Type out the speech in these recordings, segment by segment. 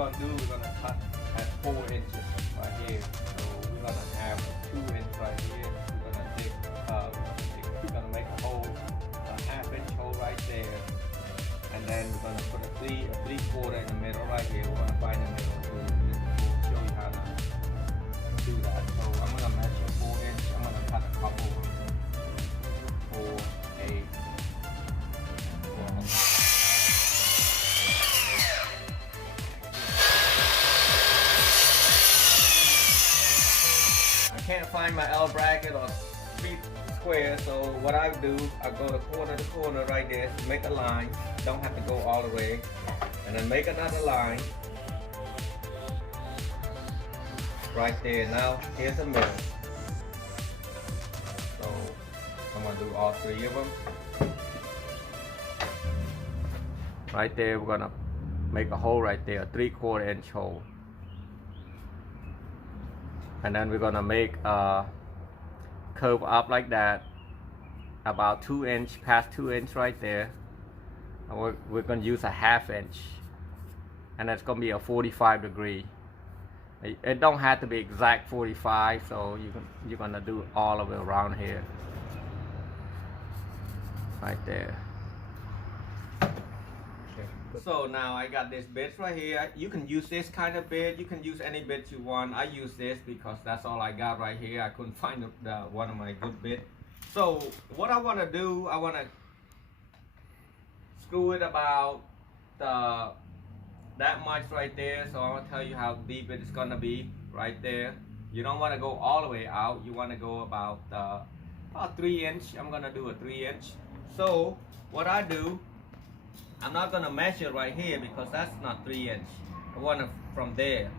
gonna do, we're gonna cut at 4 inches right here. So we're gonna have a 2 inch right here. We're gonna make a hole, a 1/2 inch hole right there, and then we're gonna put a 3/4 in the middle right here. We're gonna find the middle too. We'll show you how to do that. So I'm gonna measure 4 inch. I'm gonna cut a couple, 4, 8, 12. I can't find my L bracket or 3 square, so what I do, I go to corner to corner right there, so make a line, don't have to go all the way, and then make another line right there. Now here's the middle, so I'm gonna do all 3 of them right there. We're gonna make a hole right there, a 3/4 inch hole. And then we're gonna make a curve up like that, about 2 inch, past 2 inch right there. And we're gonna use a 1/2 inch, and that's gonna be a 45 degree. It don't have to be exact 45, so you're gonna do all of it around here, right there. So now I got this bit right here. You can use this kind of bit. You can use any bit you want. I use this because that's all I got right here. I couldn't find one of my good bit. So what I want to do, I want to screw it about that much right there. So I want to tell you how deep it's gonna be right there. You don't want to go all the way out. You want to go about 3 inch. I'm gonna do a 3 inch. So what I do, I'm not gonna measure right here because that's not 3 inch. I want it from there.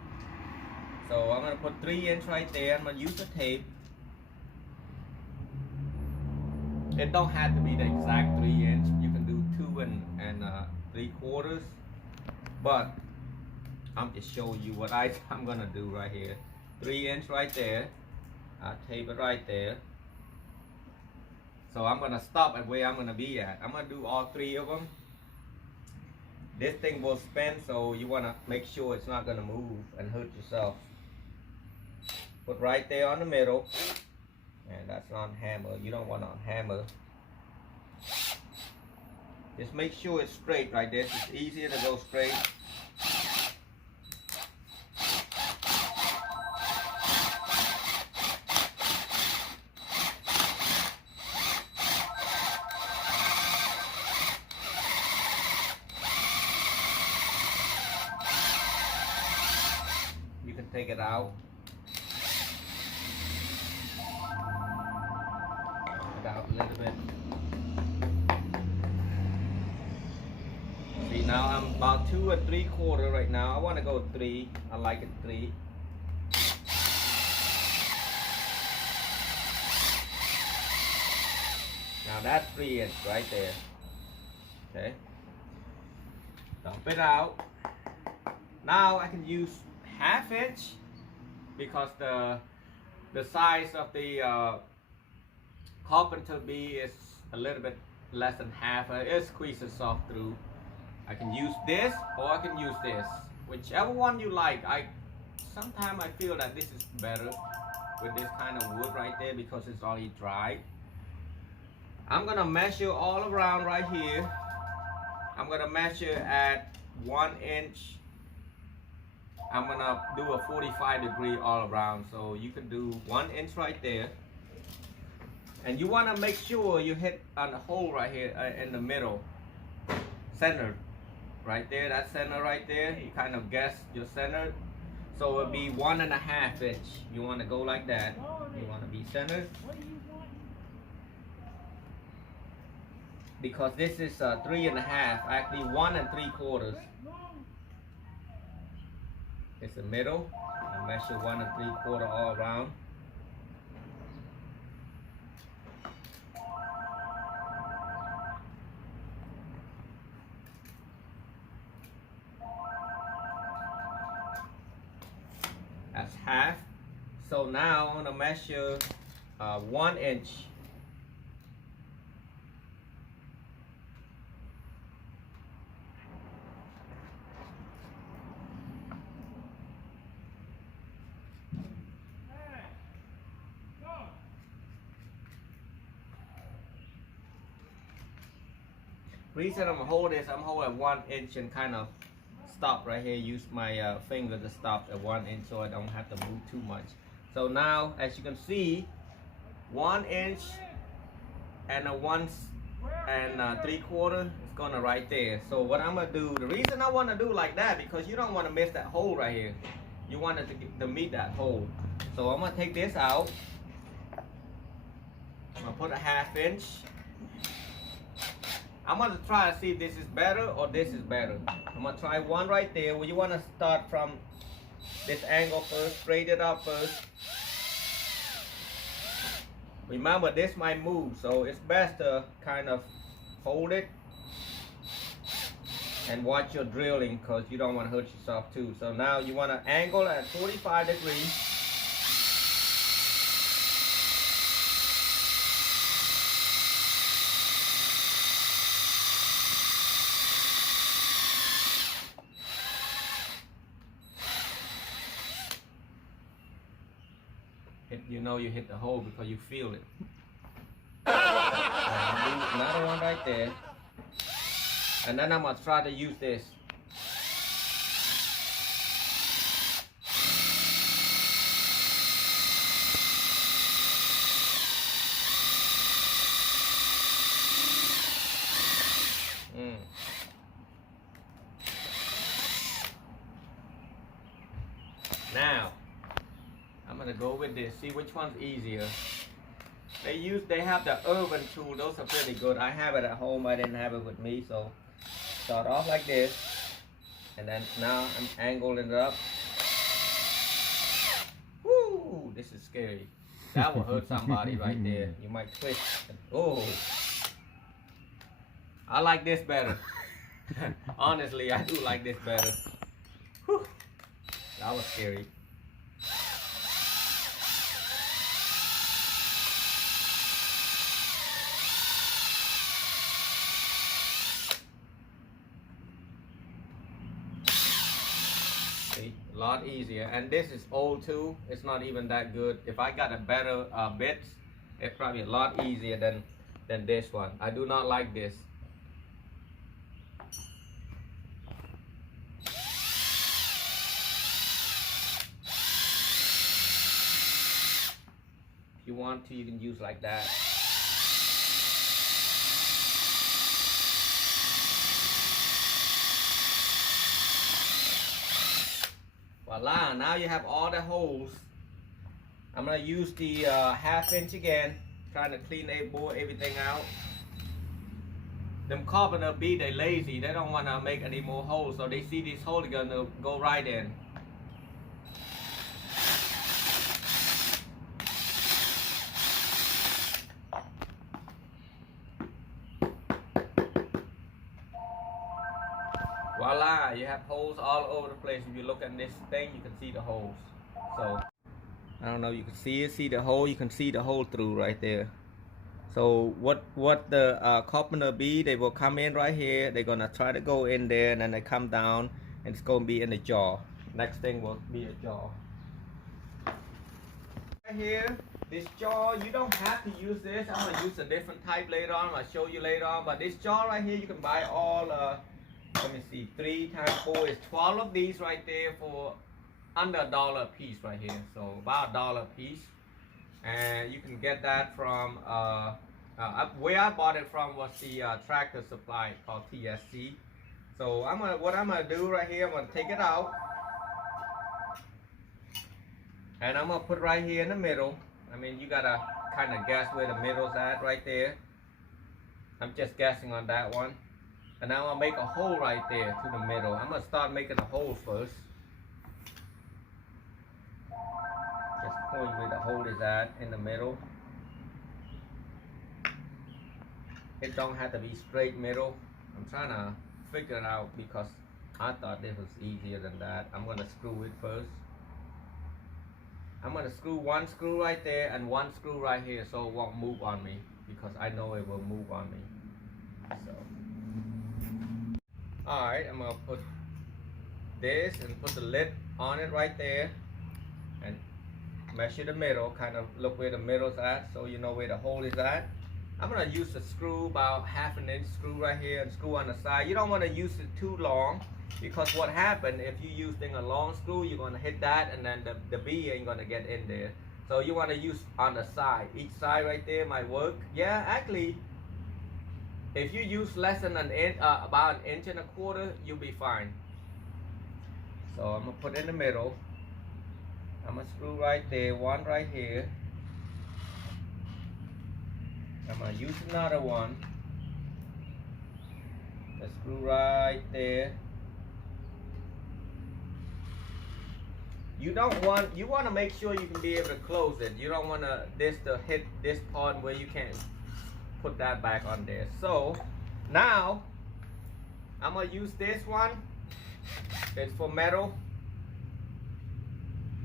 So I'm gonna put 3 inch right there. I'm gonna use the tape. It don't have to be the exact 3 inch. You can do 2 and 3/4. But I'm just showing you what I'm gonna do right here. 3 inch right there. I'll tape it right there. So I'm gonna stop at where I'm gonna be at. I'm gonna do all 3 of them. This thing will spin, so you want to make sure it's not going to move and hurt yourself. Put right there on the middle, and that's on hammer. You don't want to hammer. Just make sure it's straight right there. It's easier to go straight. Take it out. Take it out a little bit. See, now I'm about 2 3/4 right now. I want to go 3. I like it 3. Now that's 3 inch right there. Okay. Dump it out. Now I can use 1/2 inch because the size of the Carpenter Bee is a little bit less than half. It squeezes soft through. I can use this or I can use this, whichever one you like. Sometimes I feel that this is better with this kind of wood right there because it's already dry. I'm gonna measure all around right here. I'm gonna measure at 1 inch. I'm gonna do a 45 degree all around, so you can do 1 inch right there, and you want to make sure you hit on the hole right here in the middle, center, right there. That center right there. You kind of guess your center, so it'll be 1.5 inch. You want to go like that. You want to be centered because this is 3.5, actually 1 3/4. It's the middle. I measure 1 3/4 all around. That's half. So now I'm gonna measure 1 inch. reason I'm gonna hold this, I'm holding 1 inch and kind of stop right here. Use my finger to stop at 1 inch so I don't have to move too much. So now, as you can see, 1 inch and a 1 3/4 is gonna right there. So what I'm gonna do, the reason I want to do like that, because you don't want to miss that hole right here. You want it to meet that hole. So I'm gonna take this out. I'm gonna put a 1/2 inch. I'm gonna try to see if this is better or this is better. I'm gonna try one right there. Well, you wanna start from this angle first, straight it up first. Remember, this might move, so it's best to kind of hold it and watch your drilling, because you don't want to hurt yourself too. So now you want to angle at 45 degrees. You know you hit the hole because you feel it. Another one right there. And then I'm going to try to use this. Now, I'm gonna go with this. See which one's easier. They have the urban tool. Those are pretty good. I have it at home. I didn't have it with me, so start off like this, and then now I'm angling it up. Woo! This is scary. That will hurt somebody right there. You might twist. Oh, I like this better. Honestly, I do like this better. Whew. That was scary. See, a lot easier. And this is old too. It's not even that good. If I got a better bit, it's probably a lot easier than this one. I do not like this. If you want to, you can use like that. Voila, now you have all the holes. I'm gonna use the 1/2 inch again, trying to clean everything out. Them Carpenter Bee, they lazy, they don't wanna make any more holes, so they see this hole, they're gonna go right in. Voila, you have holes all over the place. If you look at this thing, you can see the holes. So, I don't know, you can see the hole, you can see the hole through right there. So what the Carpenter Bee, they will come in right here, they're gonna try to go in there, and then they come down, and it's gonna be in the jaw. Next thing will be a jaw. Right here, this jaw, you don't have to use this. I'm gonna use a different type later on, I'll show you later on, but this jaw right here, you can buy all let me see, 3 times 4 is 12 of these right there for under $1 a piece right here. So about $1 a piece. And you can get that from, where I bought it from was the tractor supply called TSC. So what I'm gonna do right here, I'm gonna take it out. And I'm gonna put it right here in the middle. I mean, you gotta kind of guess where the middle's at right there. I'm just guessing on that one. And now I'll make a hole right there to the middle. I'm gonna start making a hole first. Just point where the hole is at in the middle. It don't have to be straight middle. I'm trying to figure it out because I thought this was easier than that. I'm gonna screw it first. I'm gonna screw one screw right there and one screw right here so it won't move on me, because I know it will move on me. So. Alright, I'm gonna put this and put the lid on it right there and measure the middle, kind of look where the middle's at so you know where the hole is at. I'm gonna use a screw, about 1/2 inch screw right here, and screw on the side. You don't want to use it too long, because what happens if you using a long screw, you're gonna hit that, and then the bee ain't gonna get in there. So you want to use on the side. Each side right there might work. Yeah, actually, if you use less than an inch, about 1.25 inches, you'll be fine. So I'm gonna put in the middle. I'm gonna screw right there, one right here. I'm gonna use another one. The screw right there. You want to make sure you can be able to close it. You don't want this to hit this part where you can't put that back on there. So now I'm gonna use this one. It's for metal,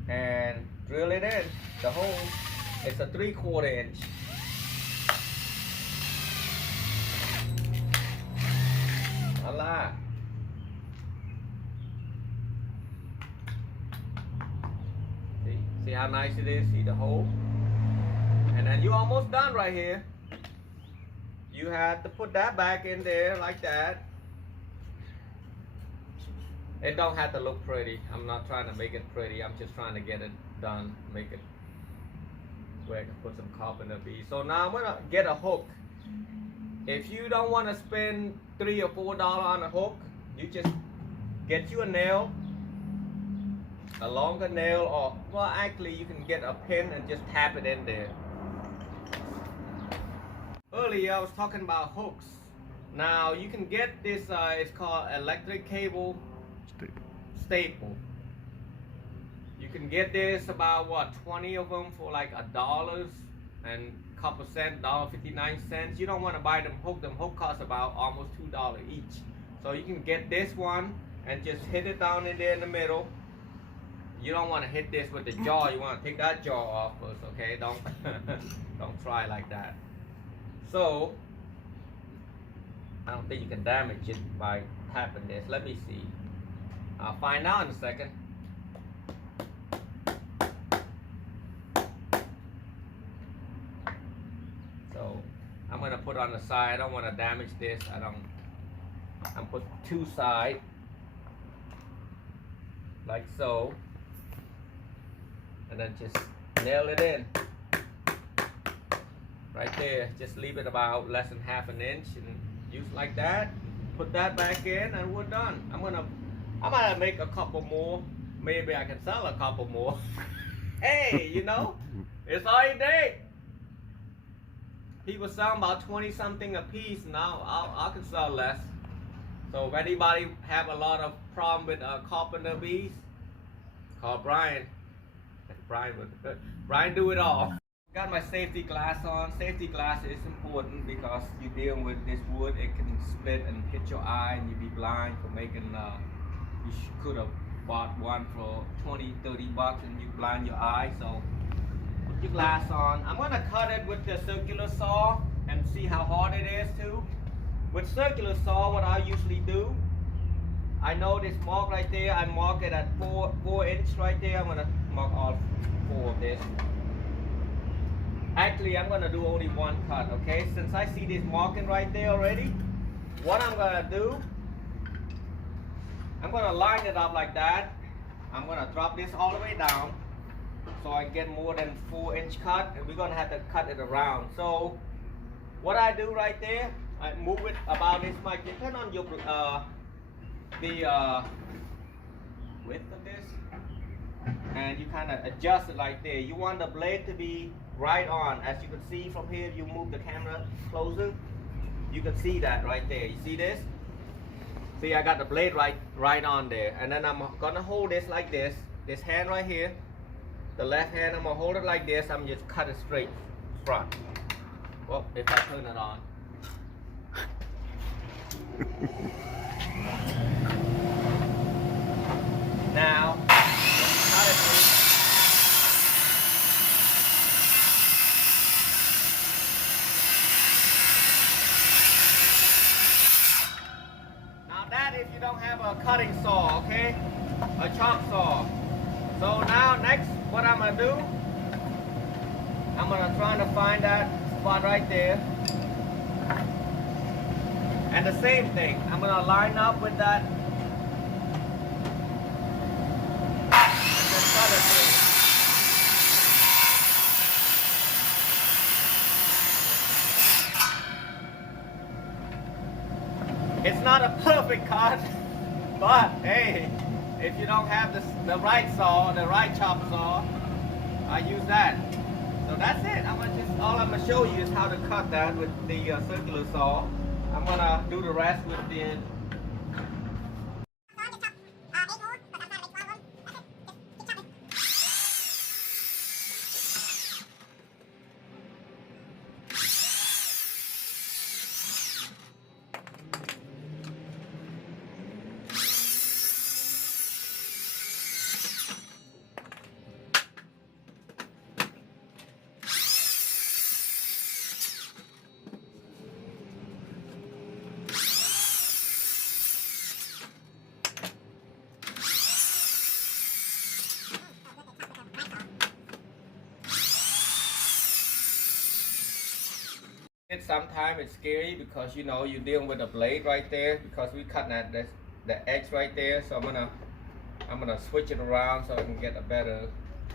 and drill it in the hole. It's a 3/4 inch. Voila. See how nice it is? See the hole? And then you're almost done right here. You have to put that back in there like that. It don't have to look pretty. I'm not trying to make it pretty. I'm just trying to get it done. Make it where I can put some carpenter bees. So now I'm gonna get a hook. If you don't want to spend $3 or $4 on a hook, you just get you a nail, a longer nail, or well, actually you can get a pin and just tap it in there. Earlier I was talking about hooks. Now you can get this. It's called electric cable staple. You can get this about what, 20 of them for like $1 and a couple cents, $1.59. You don't want to buy them hook. Them hook cost about almost $2 each. So you can get this one and just hit it down in there in the middle. You don't want to hit this with the jaw. You want to take that jaw off first, okay? Don't don't try like that. So I don't think you can damage it by tapping this. Let me see. I'll find out in a second. So I'm gonna put on the side. I don't want to damage this. I'm put two sides like so, and then just nail it in right there. Just leave it about less than 1/2 inch and use like that. Put that back in and we're done. I'm gonna make a couple more. Maybe I can sell a couple more. Hey, you know, it's all you day. People sell about 20 something a piece. Now I can sell less. So if anybody have a lot of problem with carpenter bees, call Brian. Brian do it all. Got my safety glass on. Safety glass is important because you're dealing with this wood. It can split and hit your eye and you'll be blind for making. You could have bought one for 20, 30 bucks and you blind your eye. So put your glass on. I'm gonna cut it with the circular saw and see how hard it is too. With circular saw, what I usually do, I know this mark right there. I mark it at 4 inch right there. I'm gonna mark all 4 of this. Actually, I'm gonna do only one cut, okay? Since I see this marking right there already, what I'm gonna do, I'm gonna line it up like that. I'm gonna drop this all the way down so I get more than 4 inch cut, and we're gonna have to cut it around. So what I do right there, I move it about this much, depend on your the width of this, and you kind of adjust it like there. You want the blade to be right on. As you can see from here, if you move the camera closer, you can see that right there. You see this? See, I got the blade right on there, and then I'm gonna hold this like this hand right here, the left hand. I'm gonna hold it like this. I'm just cut it straight front. Well, if I turn it on. Now, cut it through. Now that if you don't have a cutting saw, okay? A chop saw. So now next, what I'm gonna do, I'm gonna try to find that spot right there. And the same thing, I'm gonna line up with that. And then cut it through. It's not a perfect cut, but hey, if you don't have the right saw, the right chop saw, I use that. So that's it. All I'm gonna show you is how to cut that with the circular saw. I'm gonna do the rest with the. Sometimes it's scary because you know you're dealing with a blade right there because we cut that the edge right there. So I'm gonna switch it around so I can get a better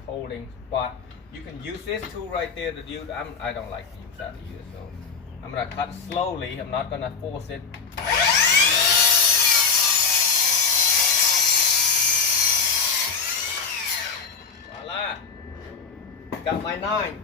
holding spot. You can use this tool right there to do. I don't like to use that either. So I'm gonna cut slowly. I'm not gonna force it. Voila! Got my knife.